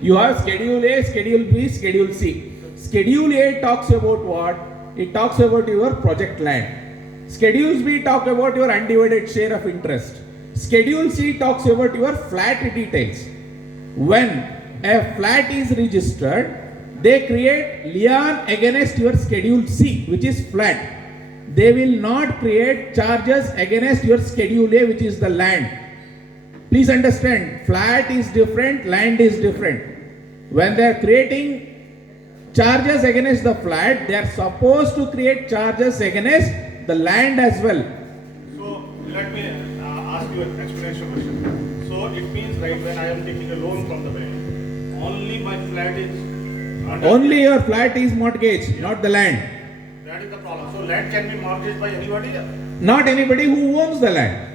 You have Schedule A, Schedule B, Schedule C. Schedule A talks about what? It talks about your project land. Schedule B talk about your undivided share of interest. Schedule C talks about your flat details. When a flat is registered, they create lien against your Schedule C, which is flat. They will not create charges against your Schedule A, which is the land. Please understand, flat is different, land is different. When they are creating charges against the flat, they are supposed to create charges against the land as well. So let me ask you an explanation question. So it means, right, when I am taking a loan from the bank, only my flat is only your flat is mortgaged, not the land. That is the problem. So land can be mortgaged by anybody? Not anybody who owns the land.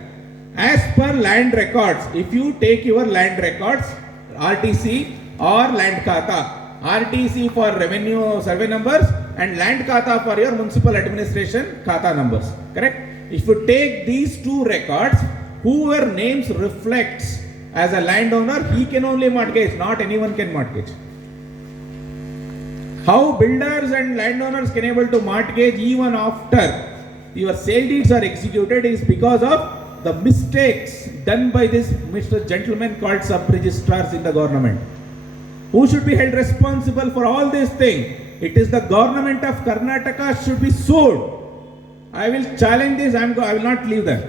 As per land records, if you take your land records, RTC or land khata, RTC for revenue survey numbers and land khata for your municipal administration khata numbers, correct? If you take these two records, whoever names reflects as a landowner, he can only mortgage, not anyone can mortgage. How builders and landowners can able to mortgage even after your sale deeds are executed is because of the mistakes done by this Mr. Gentleman called sub-registrars in the government. Who should be held responsible for all this thing? It is the government of Karnataka should be sued. I will challenge this, I will not leave them.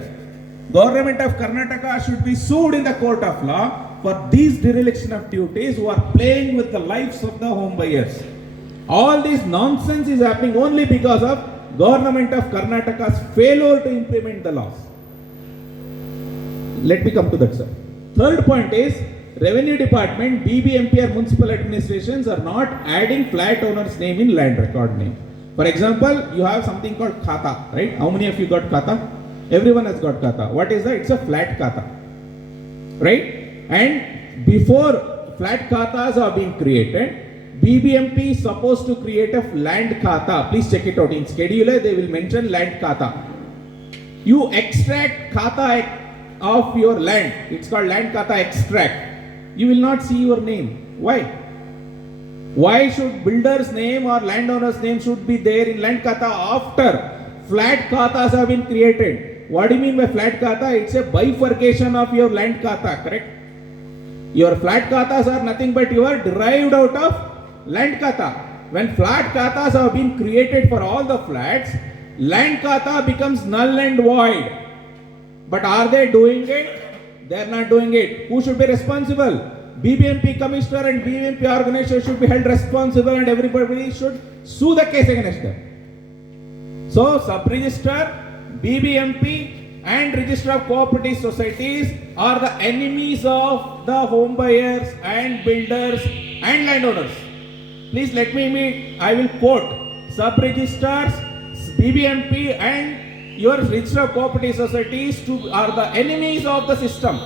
Government of Karnataka should be sued in the court of law for these dereliction of duties who are playing with the lives of the home buyers. All this nonsense is happening only because of government of Karnataka's failure to implement the laws. Let me come to that, sir. Third point is, revenue department, BBMP or municipal administrations are not adding flat owner's name in land record name. For example, you have something called khata, right? How many of you got khata? Everyone has got khata. What is that? It's a flat khata, right? And before flat khatas are being created, BBMP is supposed to create a land khata. Please check it out. In Schedule A, they will mention land khata. You extract khata of your land. It's called land khata extract. You will not see your name. Why? Why should builder's name or landowner's name should be there in land khata after flat khatas have been created? What do you mean by flat khata? It's a bifurcation of your land khata, correct? Your flat khatas are nothing but you are derived out of land khata. When flat khatas have been created for all the flats, land khata becomes null and void. But are they doing it? They are not doing it. Who should be responsible? BBMP commissioner and BBMP organization should be held responsible and everybody should sue the case against them. So, sub-registrar, BBMP and register of cooperative societies are the enemies of the home buyers and builders and landowners. Please let me meet, I will quote, sub-registrars, BBMP and your register of cooperative societies are the enemies of the system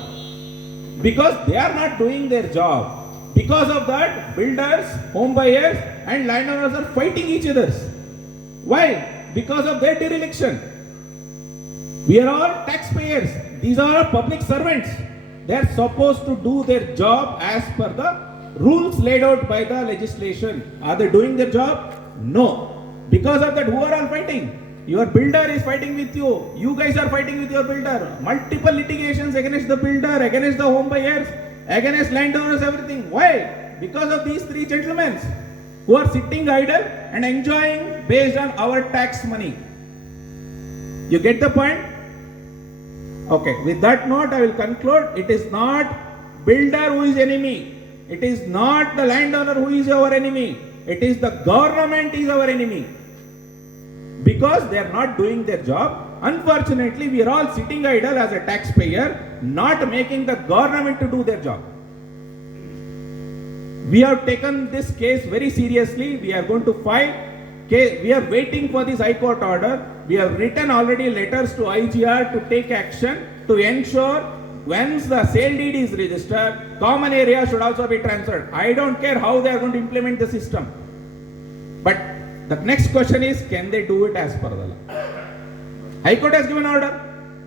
because they are not doing their job. Because of that, builders, home buyers and landowners are fighting each other. Why? Because of their dereliction. We are all taxpayers. These are public servants. They are supposed to do their job as per the rules laid out by the legislation. Are they doing their job? No. Because of that, who are all fighting? Your builder is fighting with you. You guys are fighting with your builder. Multiple litigations against the builder, against the home buyers, against landowners, everything. Why? Because of these three gentlemen who are sitting idle and enjoying based on our tax money. You get the point? Okay, with that note, I will conclude. It is not builder who is enemy. It is not the landowner who is our enemy. It is the government is our enemy. Because they are not doing their job. Unfortunately, we are all sitting idle as a taxpayer, not making the government to do their job. We have taken this case very seriously. We are going to file. We are waiting for this High Court order. We have written already letters to IGR to take action to ensure once the sale deed is registered, common area should also be transferred. I don't care how they are going to implement the system. But the next question is, can they do it as per the law? High Court has given order.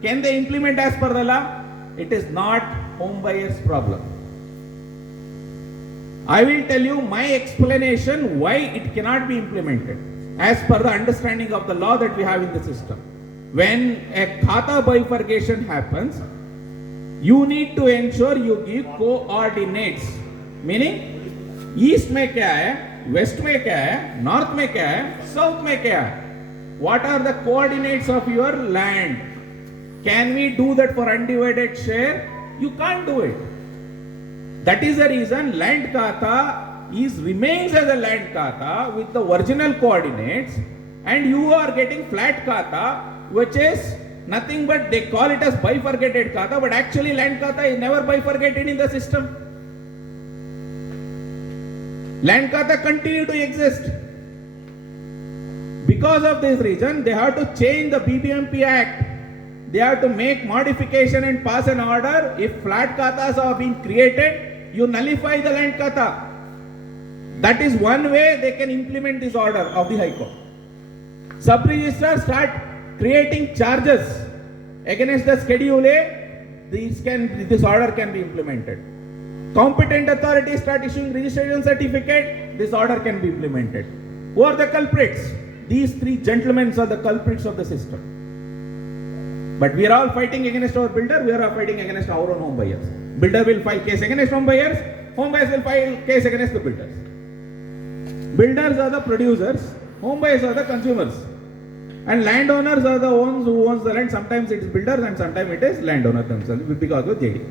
Can they implement as per the law? It is not home buyer's problem. I will tell you my explanation why it cannot be implemented as per the understanding of the law that we have in the system. When a khata bifurcation happens, you need to ensure you give coordinates, meaning east में क्या है, west में क्या है, north में क्या है, south में क्या है. What are the coordinates of your land? Can we do that for undivided share? You can't do it. That is the reason land kata remains as a land kata with the original coordinates, and you are getting flat kata, which is nothing but they call it as bifurcated kata, but actually land kata is never bifurcated in the system. Land kata continue to exist. Because of this reason, they have to change the BBMP Act. They have to make modification and pass an order. If flat katas are being created, you nullify the land kata. That is one way they can implement this order of the High Court. Sub-registrar start creating charges against the Schedule A. This order can be implemented. Competent authorities start issuing registration certificate. This order can be implemented. Who are the culprits? These three gentlemen are the culprits of the system. But we are all fighting against our builder, we are all fighting against our own home buyers. Builder will file case against home buyers will file case against the builders. Builders are the producers, home buyers are the consumers. And landowners are the ones who owns the land. Sometimes it is builders and sometimes it is landowners themselves because of JD.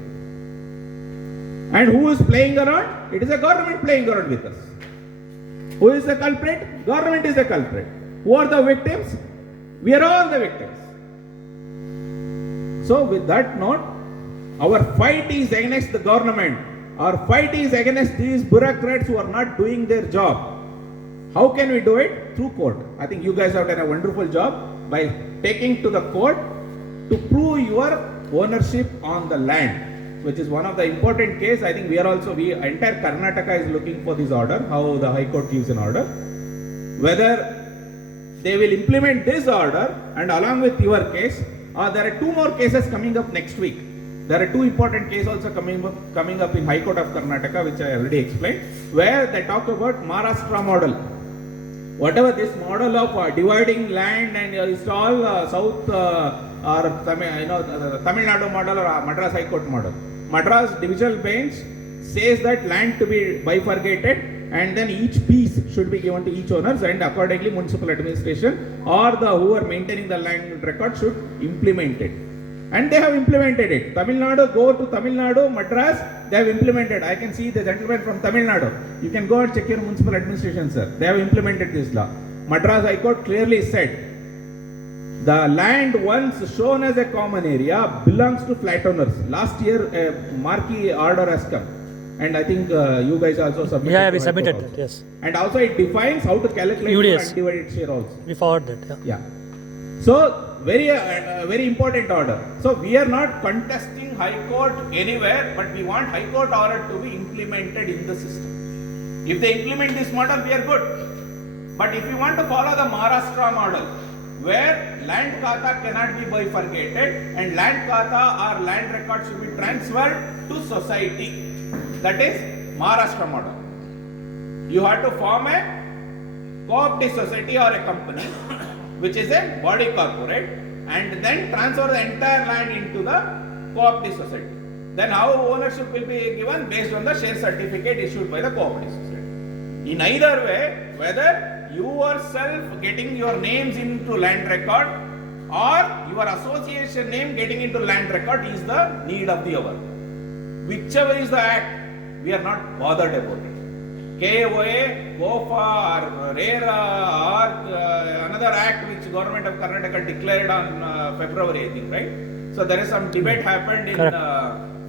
And who is playing around? It is a government playing around with us. Who is the culprit? Government is the culprit. Who are the victims? We are all the victims. So with that note, our fight is against the government. Our fight is against these bureaucrats who are not doing their job. How can we do it? Through court. I think you guys have done a wonderful job by taking to the court to prove your ownership on the land, which is one of the important case. I think entire Karnataka is looking for this order, how the High Court gives an order. Whether they will implement this order and along with your case, there are two more cases coming up next week. There are two important cases also coming up in High Court of Karnataka, which I already explained, where they talk about Maharashtra model. Whatever this model of dividing land and it's all South or Tamil Nadu model or Madras High Court model. Madras Divisional Bench says that land to be bifurcated and then each piece should be given to each owners, and accordingly municipal administration or who are maintaining the land record should implement it. And they have implemented it. Tamil Nadu, go to Tamil Nadu, Madras, they have implemented. I can see the gentleman from Tamil Nadu. You can go and check your municipal administration, sir. They have implemented this law. Madras High Court clearly said the land once shown as a common area belongs to flat owners. Last year, a marquee order has come. And I think you guys also submitted. Yeah, we submitted that, yes. And also it defines how to calculate UDS. undivided share also. We forward that, Yeah. So, very important order. So, we are not contesting High Court anywhere, but we want High Court order to be implemented in the system. If they implement this model, we are good. But if you want to follow the Maharashtra model, where land kata cannot be bifurcated and land kata or land record should be transferred to society, that is Maharashtra model. You have to form a cooperative society or a company, which is a body corporate, and then transfer the entire land into the cooperative society. Then how ownership will be given based on the share certificate issued by the cooperative society. In either way, whether you yourself getting your names into land record or your association name getting into land record is the need of the hour. Whichever is the act, we are not bothered about it. KOA, KOFA or RERA or another act which government of Karnataka declared on February, I think, right? So there is some debate happened in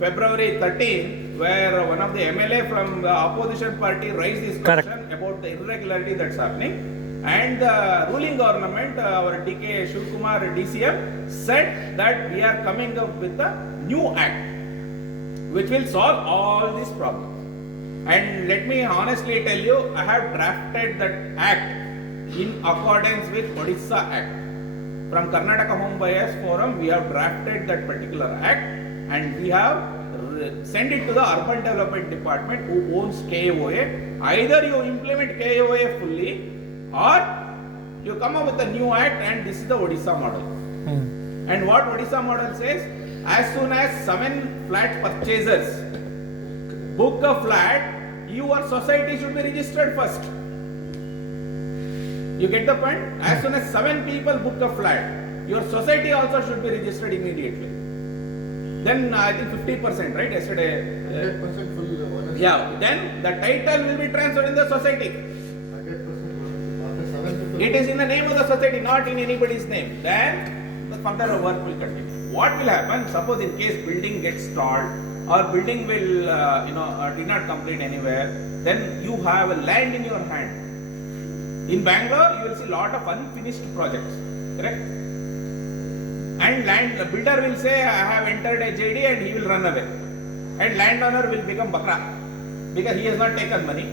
February 13 where one of the MLA from the opposition party raised this question about the irregularity that's happening, and the ruling government, our DK Shivkumar DCM, said that we are coming up with a new act which will solve all these problems. And let me honestly tell you, I have drafted that act in accordance with Odisha Act. From Karnataka Home Buyers Forum, we have drafted that particular act and we have send it to the urban development department who owns KOA. Either you implement KOA fully or you come up with a new act, and this is the Odisha model. And what Odisha model says, as soon as 7 flat purchasers book a flat, your society should be registered first. You get the point? As soon as 7 people book a flat, your society also should be registered immediately. Then I think 50%, right? Yesterday. 100% full ownership. Yeah. Then the title will be transferred in the society. 100% after 7 people. It is in the name of the society, not in anybody's name. Then the further work will continue. What will happen? Suppose in case building gets stalled or building will did not complete anywhere, then you have a land in your hand. In Bangalore, you will see lot of unfinished projects, correct? And the builder will say, I have entered a JD, and he will run away. And landowner will become bakra because he has not taken money,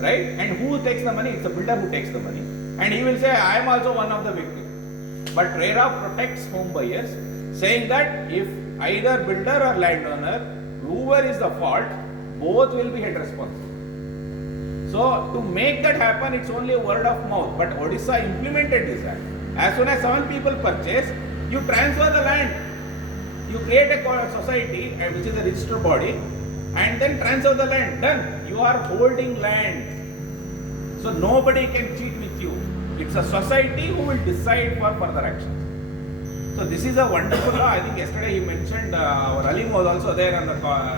right? And who takes the money? It's the builder who takes the money. And he will say, I am also one of the victims. But RERA protects home buyers, saying that if either builder or landowner, whoever is the fault, both will be held responsible. So to make that happen, it's only a word of mouth. But Odisha implemented this act. As soon as 7 people purchase, you transfer the land. You create a society, which is a registered body, and then transfer the land. Done. You are holding land. So nobody can cheat with you. It's a society who will decide for further action. So this is a wonderful law. I think yesterday he mentioned, our Alim was also there on the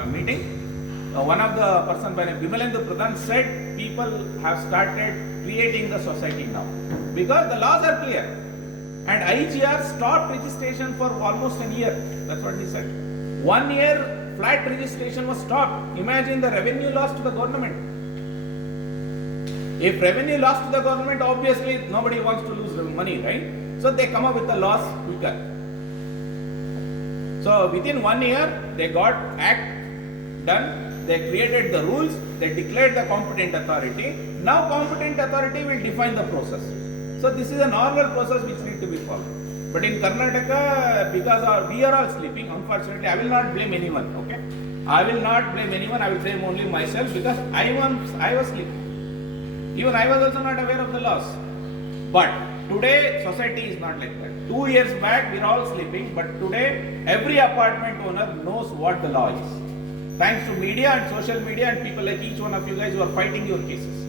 meeting. One of the person by name Vimalendu Pradhan said people have started creating the society now because the laws are clear. And IGR stopped registration for almost a year. That's what he said. 1 year flat registration was stopped. Imagine the revenue loss to the government. If revenue loss to the government, obviously nobody wants to lose money, right? So they come up with the laws quicker. So within 1 year, they got act done. They created the rules, they declared the competent authority. Now competent authority will define the process. So this is a normal process which need to be followed. But in Karnataka, because we are all sleeping, unfortunately, I will not blame anyone, okay? I will not blame anyone, I will blame only myself because I was sleeping. Even I was also not aware of the laws. But today, society is not like that. 2 years back, we are all sleeping, but today, every apartment owner knows what the law is. Thanks to media and social media and people like each one of you guys who are fighting your cases.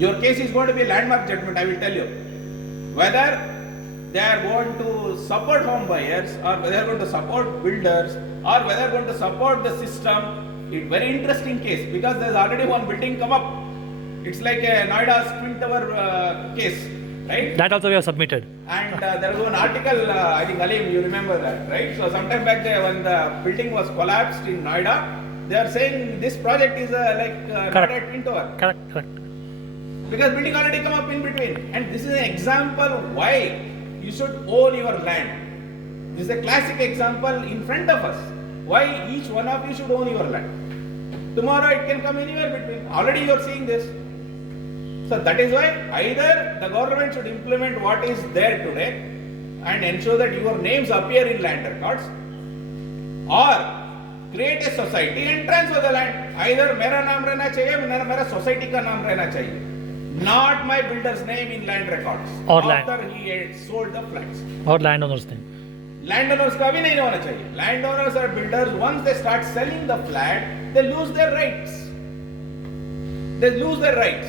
Your case is going to be a landmark judgment, I will tell you. Whether they are going to support home buyers or whether they are going to support builders or whether they are going to support the system, it's a very interesting case because there is already one building come up. It's like a Noida's Twin Tower case, right? That also we have submitted. And there was one article, I think Alim, you remember that, right? So sometime back there when the building was collapsed in Noida, they are saying this project is like Noida Twin Tower. Correct. Because building already come up in between. And this is an example why you should own your land. This is a classic example in front of us. Why each one of you should own your land. Tomorrow it can come anywhere between. Already you are seeing this. So that is why either the government should implement what is there today and ensure that your names appear in land records, or create a society and transfer the land. Either mera naam rehna chahiye, mera society ka naam rehna chahiye. Not my builder's name in land records. Or after land. he had sold the flats. और landowners ने. Landowners का भी नहीं होना चाहिए. Landowners or builders, once they start selling the flat, they lose their rights. They lose their rights.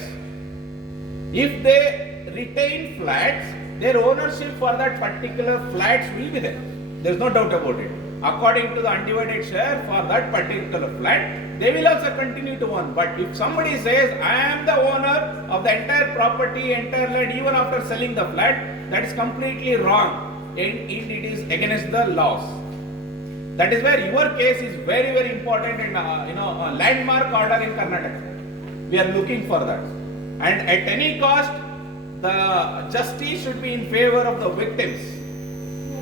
If they retain flats, their ownership for that particular flats will be there. There is no doubt about it. According to the undivided share for that particular flat, they will also continue to own. But if somebody says, I am the owner of the entire property, entire land, even after selling the flat, that is completely wrong. And it is against the laws. That is where your case is very, very important and a landmark order in Karnataka. We are looking for that. And at any cost, the justice should be in favor of the victims.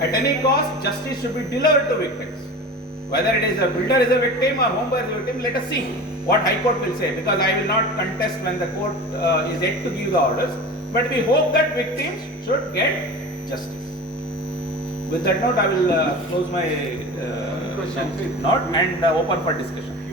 At any cost, justice should be delivered to victims. Whether it is a builder is a victim or home buyer is a victim, let us see what High Court will say. Because I will not contest when the court is yet to give the orders. But we hope that victims should get justice. With that note, I will close my note and open for discussion.